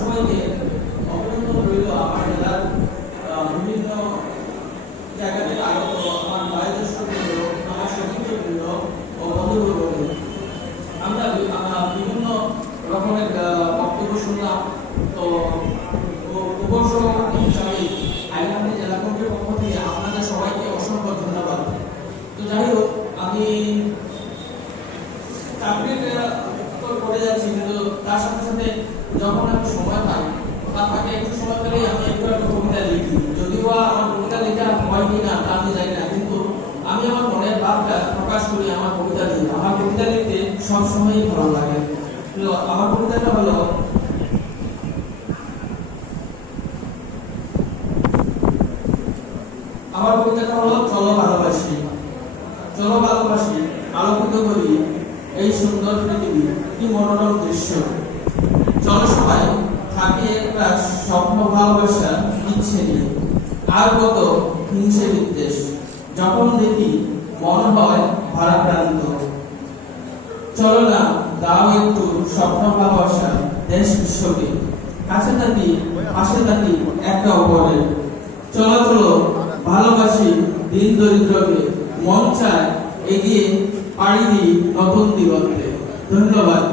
সবাইকে অবলম্বন রইল আগত আমার বয়োজ্যেষ্ঠ বৃন্দ আমার সংগীত বৃন্দ আমরা বিভিন্ন রকমের বক্তব্য শুনলাম। তো তার সাথে সাথে যখন আমি সময় পাই তার ফাঁকে একটু সময় পেলেই আমি একটু একটা কবিতা লিখি। যদিও আমার কবিতা লেখা হয় কি না তা আমি জানি না, কিন্তু আমি আমার মনের ভাবটা প্রকাশ করি, আমার কবিতা দিয়ে আমার কবিতা লিখতে সবসময়ই ভালো লাগে। আমার কবিতাটা হলো, আমার কবিতাটা হলো, চলো ভালোবাসি। চলো ভালোবাসি, আলোকিত করি। এই সুন্দর পৃথিবী, কি মনোরম দৃশ্য। সবাই থাকি একটা স্বপ্ন ভালোবাসা ইচ্ছে আর কত হিংসে বিদ্বেষ যখন দেখি মন হয় ভারাক্রান্ত। চলো না, দাও একটু স্বপ্ন ভালোবাসা দেশ বিশ্বকে। কাছে থাকি, পাশে থাকি একে অপরের। চলো চলো, ভালোবাসি দিন দরিদ্রকে। মন চায় এগিয়ে পাড়ি দিই নতুন দিগন্তে ধন্যবাদ